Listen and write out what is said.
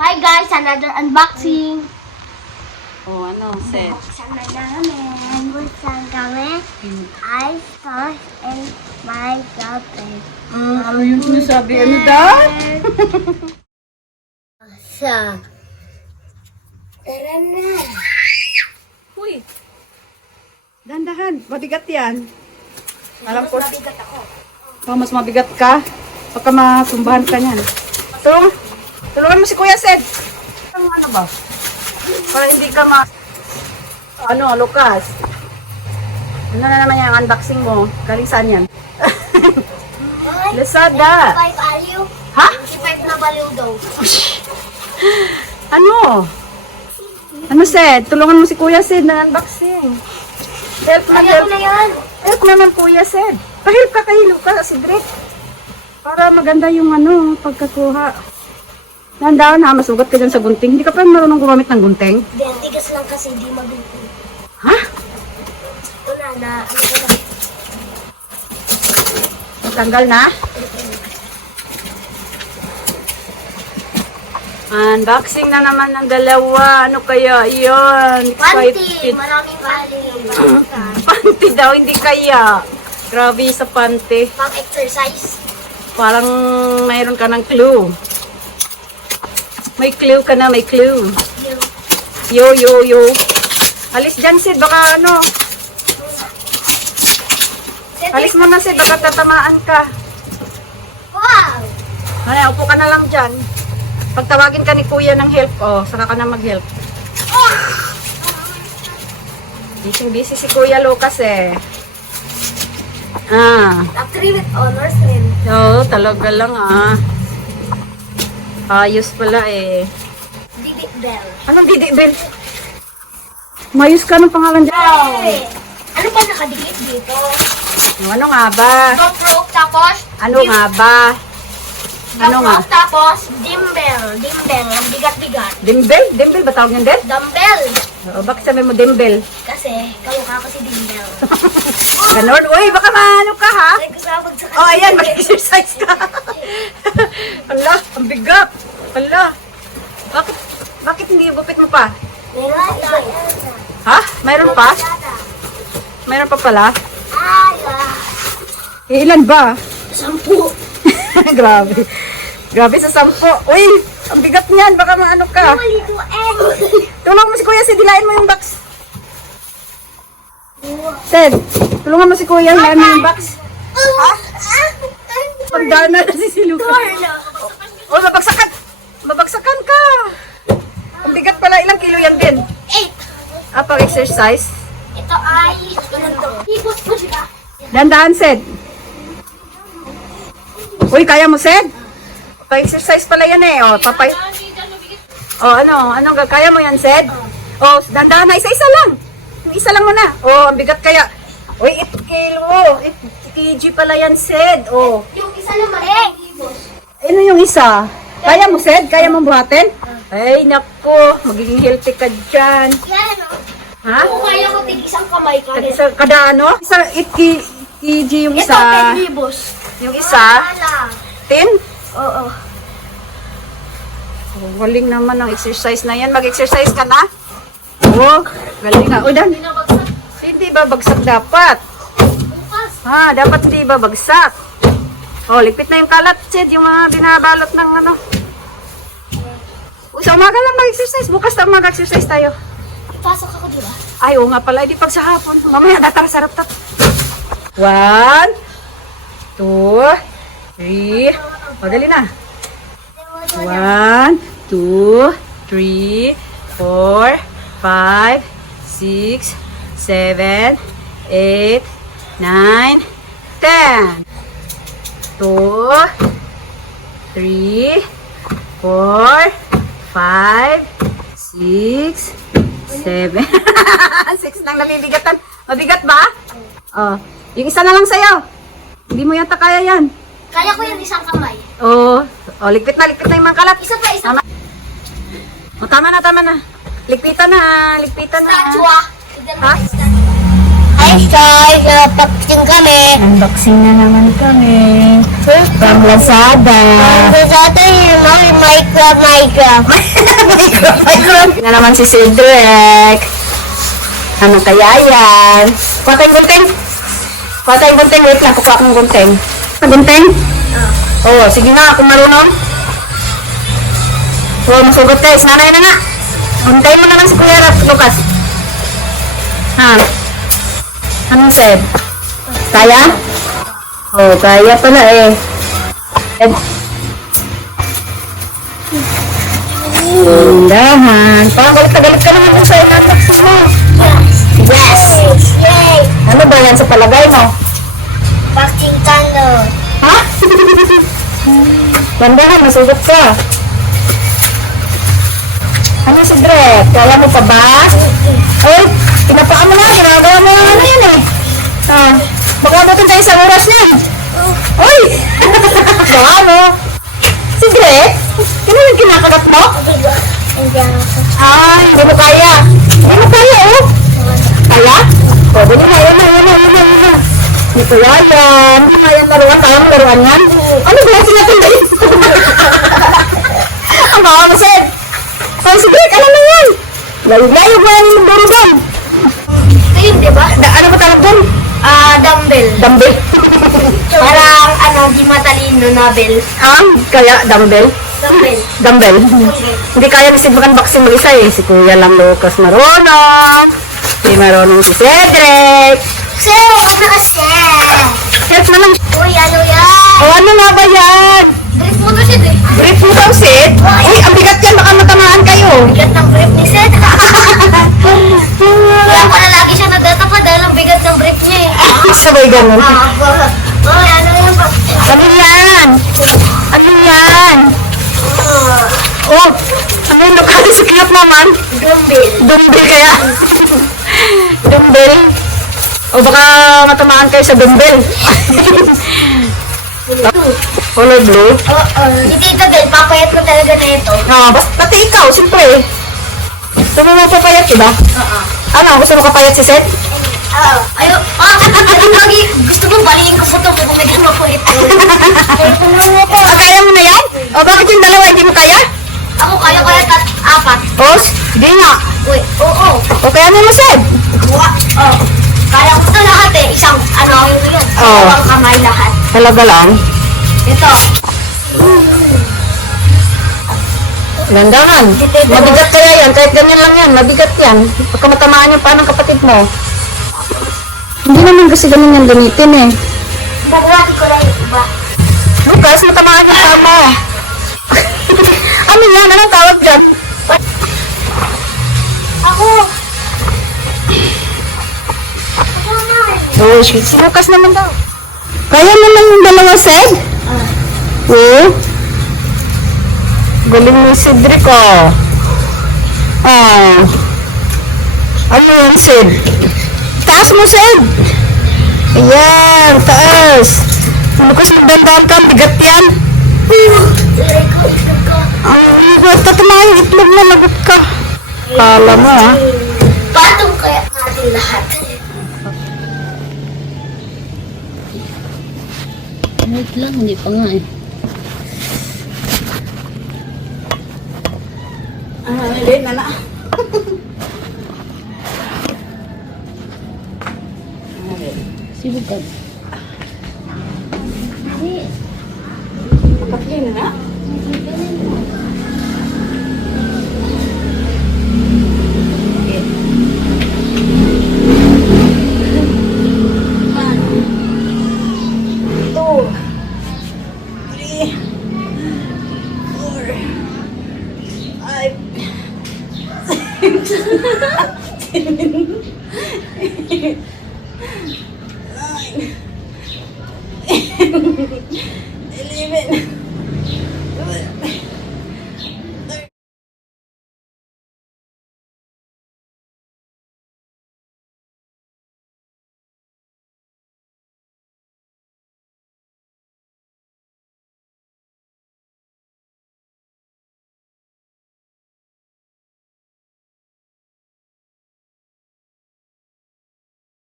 Hi guys, another unboxing. Oh, ano, set? Buksan na namin. Buksan kami. iPhone and my girlfriend. Ano yung sinasabi? Ano daw? So, tara na. Uy! Dandahan, mabigat yan. Alam ko. Mabigat ako. Oh, mas mabigat ka. Baka masumbahan ka niyan. Tulungan mo si Kuya Sed. Ano ba? Para hindi ka Lucas. Ano na naman yung unboxing mo? Galing saan yan? Lazada. 25 aliw. Ha? 25 na baliw daw. Ano? Ano, Sed? Tulungan mo si Kuya Sed na unboxing. Help na, Ayaw na yan. Help naman, Kuya Sed. Pahilp ka, kahilop ka, si Drake. Para maganda yung pagkakuha. Nandaan na, masugat ka dyan sa gunting. Hindi ka pa marunong gumamit ng gunting. Hindi, ang tigas lang kasi di magunting. Ha? Ito na, ano ko na. Tanggal na? Unboxing na naman ng dalawa. Ano kaya yun? Panty, maraming baliw. Panty daw, hindi kaya. Grabe sa panty. Pang exercise. Parang mayroon ka ng clue. May clue ka na, may clue. Yo, yo, yo. Alis dyan, Sid. Baka ano. Alis mo na, Sid. Baka tatamaan ka. Wow! Ay, upo ka na lang dyan. Pag tawagin ka ni Kuya ng help, saka ka na mag-help. Busy si Kuya Lucas eh. Actually with honors rin. Oo, talaga lang Ayos pala eh. Didi Bell. Anong Didi Bell? Mayos ka ng pangalan dyan. Hey! Ano pa nakadikit dito? Ano nga ba? GoPro tapos Ano nga ba? Ano nga? GoPro tapos Dimbell. Dimbell. Ang bigat-bigat. Dimbel? Dimbel ba tawag yung Del? Dumbbell. Oo, bakit sabi mo Dimbel? Kasi kalukha ko si Dimbell. Ganon? Uy, baka maano ka ha? Ay, gusto ako sa Oh, ayan, mag-exercise ka. Ala, ang bigat. Ala. Bakit hindi gupit mo pa? Meron pa. Ha? Mayroon pa? Mayroon pa pala? Ilan ba? 10. Grabe. Grabe sa 10. Uy, ang bigat niyan. Baka maano ka. Malito Tulungan mo si Kuya, sidilain mo yung box. Ted, tulungan mo si Kuya, hilain mo yung box. Pagdana na si Lucas. Oh, mabagsakan. Mabagsakan ka. Ang bigat pala. Ilang kilo yan din? 8. Pang exercise. Ito ay hibot mo siya. Dandaan, Sed. Uy, kaya mo, Sed? Pang exercise pala yan eh. Kaya mo yan, Sed? Dandaan na. Isa-isa lang. Yung isa lang muna. Ang bigat kaya. Uy, 8 kilo. 8 kg pala yan, Sed. Yung isa naman ay hibot. Ano yung isa? Kaya mo, Sed? Kaya mo buhatin? Ay, nako. Magiging healthy ka dyan. Yan. Ha? Kung kaya ko tig-isang kamay ka. Kada ano? Isa, 8 kg yung Ito, isa. 10 libos. Yung isa, 10? Oo. Galing naman ang exercise na yan. Mag-exercise ka na? Galing na. Dan. Hindi ba bagsak dapat? Dapat hindi ba bagsak? Lipit na yung kalat, Sid. Yung mga binabalot ng ano. Sa umaga lang mag-exercise. Bukas na mag-exercise tayo. Pasok ako, di ba? Ay, nga pala. Hindi pag sa hapon. Mamaya, datara sarap tat. 1, 2, 3. Dali na. 1, 2, 3, 4, 5, 6, 7, 8, 9, 10. 2, 3, 4, 5, 6, 7. 6 nang nabibigatan. Mabigat ba? Yung isa na lang sa'yo. Hindi mo yata kaya yan. Kaya ko yung isang kamay. Ligpit na yung mga kalat. Isa pa. Tama na. Ligpitan na. Statue ah. Ha? Ay, guys, napakting kami. Unboxing na naman kami. From Lazada. Lazada yung Minecraft. Na naman si Cedric. Ano kaya yan? Kuha tayong gunting. Kuha tayong gunting. Wait lang, kukuha akong gunting. Gunting? Oo, sige na, kung marunong. Oo, masugot guys. Nanay na nga. Gunting mo naman si Kuya Lucas. Ha? Anong said? Kaya? Oo, kaya pala eh. Dahan. Parang galit ka naman dun sa itatapos mo. Yes! Yay! Ano ba yan sa palagay mo? Bakting tano. Ha? Bandahan, masugot ka. Ano si Drek? Kaya mo pa ba? Uy, pinapaan mo na. Ginagawa mo na ano yan eh. Ah, baka abutin tayo sa oras na. Uy! Baka mo. Si Drek? Ano yung kinakagat mo? Hindi ako. Ah, hindi mo kaya. Hindi mo kaya oh. Kaya? O, dali na, yun na. Hindi ko yan. Hindi mo yan laruan. Kaya mo laruan yan? Ano ba yung sinatindi? Ang baka mo, Sed. Oh, si Drek, ano na yan? Layo mo yan yung duro doon. Ito yun, di ba? Ano ba tawag doon? Dumbbell. Dumbbell. Parang, di matalino na bell. Kaya dumbbell? Dumbbell. Dumbbell. Hindi kaya ni Sid mag-unboxing mag-isa eh. Si Kuya lang Lucas marunong. Hindi marunong si Cedric. Help na lang. Uy, ano yan? O ano nga ba yan? Brief mo to siya, eh. Brief mo daw, Sid? Uy, ang bigat yan. Baka matamaan kayo. Bigat ng brief ni Seth. Kaya pala lagi siya nagtatapa dahil ang bigat ng brief niya eh. Sabay ganun. Uy, ano yan ba? Ano yan? Ano yan? Oh, ano yung Lucas? Si cute naman. Dumbbell. Dumbbell kaya. Dumbbell. O baka matamaan kayo sa dumbbell. Color blue. Oo. Si Tita Bell, papayat ko talaga na ito. Pati ikaw, siyempre. Gusto mo mapapayat, diba? Oo. Ano, gusto mo kapayat si Seth? Oo. Ayaw. Lagi gusto mo balikin ko po ito. Pupagyan mo po ito. Kaya mo na yan? O bakit yung dalawa hindi mo kaya? Ako kaya apat. O, hindi nga. Uy, oo. O kaya mo mo, Seth? Oo. Kaya ko ito lahat eh. Isang, yun yun. Oo. Isang kamay lahat. Talaga lang. Ito. Gandahan. Mabigat kaya yan. Kahit ganyan lang yan. Mabigat yan. Pagka matamaan yung paano kapatid mo. Hindi naman kasi ganun yung gamitin eh. Babawatin ko lang yung iba. Lucas, matamaan yung tama. Ano yan? Anong tawag dyan? Ako. Oh, si Lucas naman daw. Kaya naman yung dalawa, Sed? Oo. Galing ni Cedric, oh. Ano yan, Sed? Taas mo, Sed. Ayan, taas. Lucas, magdandaan ka. Bigat yan. Basta tumayo yung itlog na lagot ka. Kala mo, ah. Patong kaya natin lahat. Wait lang, hindi pa nga eh. Hindi, nana. Sibog ka. Kapatid na na.